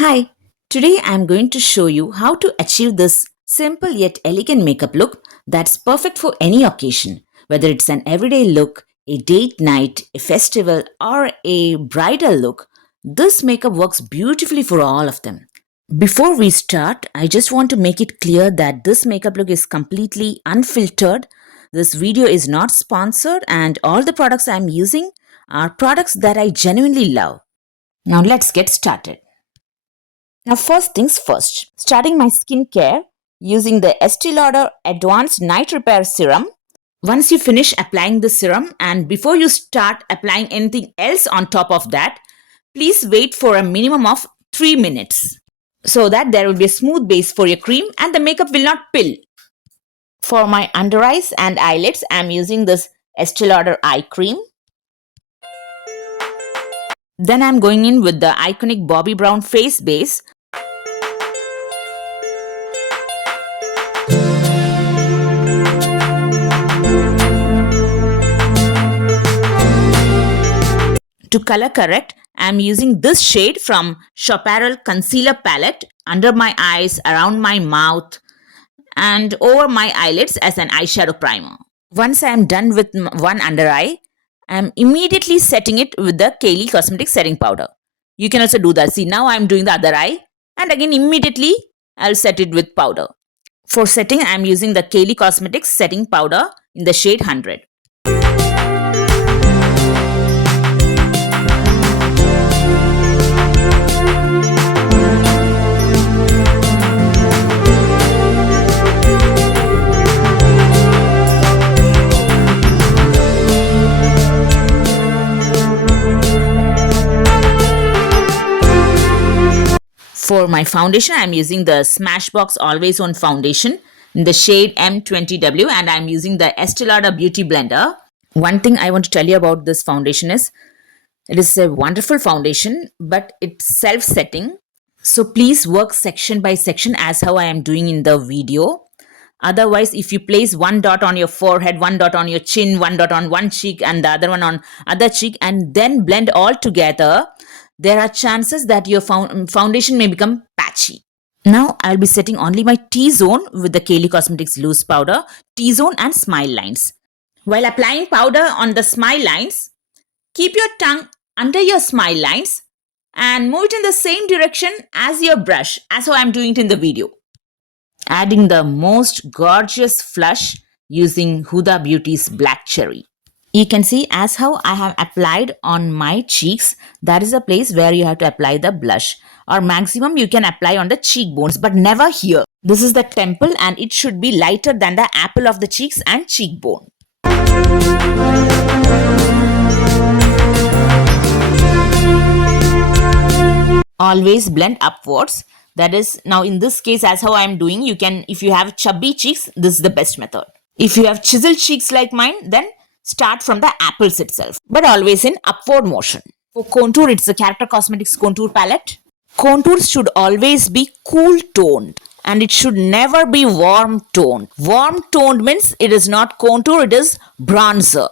Hi, today I'm going to show you how to achieve this simple yet elegant makeup look that's perfect for any occasion, whether it's an everyday look, a date night, a festival, or a bridal look. This makeup works beautifully for all of them. Before we start, I just want to make it clear that this makeup look is completely unfiltered. This video is not sponsored, and all the products I'm using are products that I genuinely love. Now, let's get started. Now, first things first, starting my skincare using the Estee Lauder Advanced Night Repair Serum. Once you finish applying the serum and before you start applying anything else on top of that, please wait for a minimum of 3 minutes so that there will be a smooth base for your cream and the makeup will not pill. For my under eyes and eyelids, I am using this Estee Lauder eye cream. Then I am going in with the iconic Bobbi Brown face base. To color correct, I am using this shade from Chaparral Concealer Palette under my eyes, around my mouth, and over my eyelids as an eyeshadow primer. Once I am done with one under eye, I am immediately setting it with the Kylie Cosmetics setting powder. You can also do that. See, now I am doing the other eye, and again immediately I'll set it with powder. For setting, I am using the Kylie Cosmetics setting powder in the shade 100. For my foundation, I am using the Smashbox Always On Foundation in the shade M20W, and I am using the Estee Lauder Beauty Blender. One thing I want to tell you about this foundation is, it is a wonderful foundation, but it's self-setting. So please work section by section as how I am doing in the video. Otherwise, if you place one dot on your forehead, one dot on your chin, one dot on one cheek and the other one on other cheek and then blend all together, there are chances that your foundation may become patchy. Now, I'll be setting only my T-zone with the Kylie Cosmetics Loose Powder, T-zone and smile lines. While applying powder on the smile lines, keep your tongue under your smile lines and move it in the same direction as your brush, as how I'm doing it in the video. Adding the most gorgeous flush using Huda Beauty's Black Cherry. You can see as how I have applied on my cheeks, that is a place where you have to apply the blush. Or maximum you can apply on the cheekbones, but never here. This is the temple and it should be lighter than the apple of the cheeks and cheekbone. Always blend upwards. That is, now in this case, as how I am doing, you can, if you have chubby cheeks, this is the best method. If you have chiseled cheeks like mine, then start from the apples itself, but always in upward motion. For contour, it's the Character Cosmetics contour palette. Contours should always be cool toned and it should never be warm toned. Warm toned means it is not contour, it is bronzer.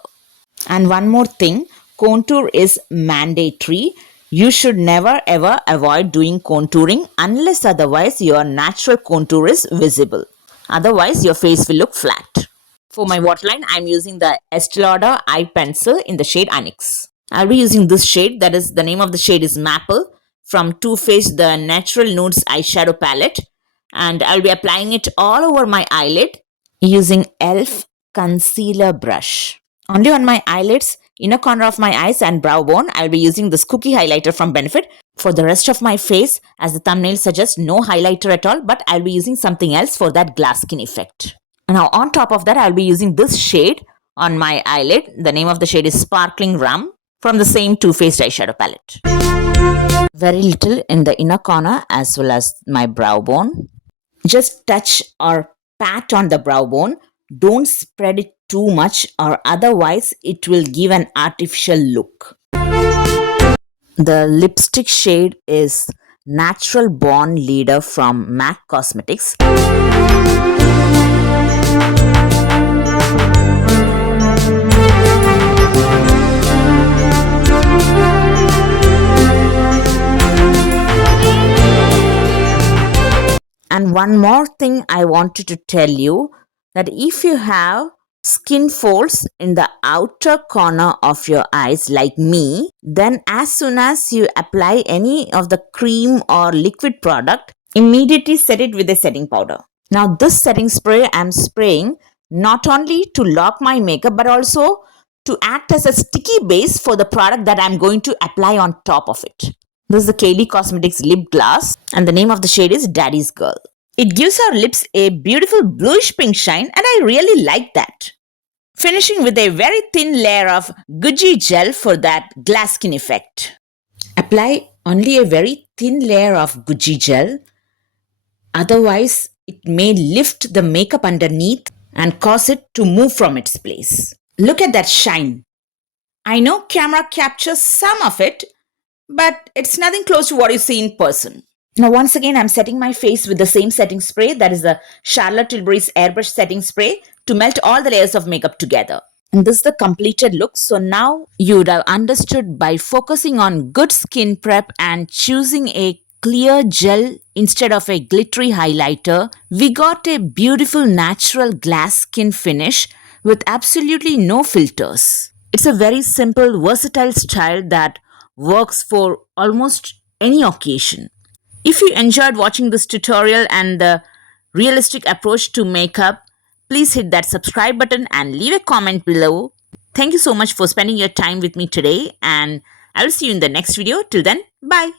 And one more thing, contour is mandatory. You should never ever avoid doing contouring unless otherwise your natural contour is visible. Otherwise, your face will look flat. For my waterline, I am using the Estee Lauder Eye Pencil in the shade Onyx. I'll be using this shade, that is, the name of the shade is Maple, from Too Faced the Natural Nudes Eyeshadow Palette. And I'll be applying it all over my eyelid using e.l.f. Concealer Brush. Only on my eyelids, inner corner of my eyes and brow bone, I'll be using this cookie highlighter from Benefit. For the rest of my face, as the thumbnail suggests, no highlighter at all, but I'll be using something else for that glass skin effect. Now on top of that, I'll be using this shade on my eyelid. The name of the shade is Sparkling Rum from the same Too Faced eyeshadow palette. Very little in the inner corner as well as my brow bone. Just touch or pat on the brow bone. Don't spread it too much or otherwise it will give an artificial look. The lipstick shade is Natural Born Leader from MAC Cosmetics. And one more thing I wanted to tell you, that if you have skin folds in the outer corner of your eyes like me, then as soon as you apply any of the cream or liquid product, immediately set it with a setting powder. Now this setting spray I'm spraying not only to lock my makeup but also to act as a sticky base for the product that I'm going to apply on top of it. This is the Kaylee Cosmetics lip gloss and the name of the shade is Daddy's Girl. It gives our lips a beautiful bluish pink shine and I really like that. Finishing with a very thin layer of Gucci gel for that glass skin effect. Apply only a very thin layer of Gucci gel, otherwise it may lift the makeup underneath and cause it to move from its place. Look at that shine. I know camera captures some of it, but it's nothing close to what you see in person. Now once again I'm setting my face with the same setting spray, that is the Charlotte Tilbury's Airbrush setting spray, to melt all the layers of makeup together. And this is the completed look. So now you would have understood, by focusing on good skin prep and choosing a clear gel instead of a glittery highlighter, we got a beautiful natural glass skin finish with absolutely no filters. It's a very simple, versatile style that works for almost any occasion. If you enjoyed watching this tutorial and the realistic approach to makeup, please hit that subscribe button and leave a comment below. Thank you so much for spending your time with me today, and I will see you in the next video. Till then, bye.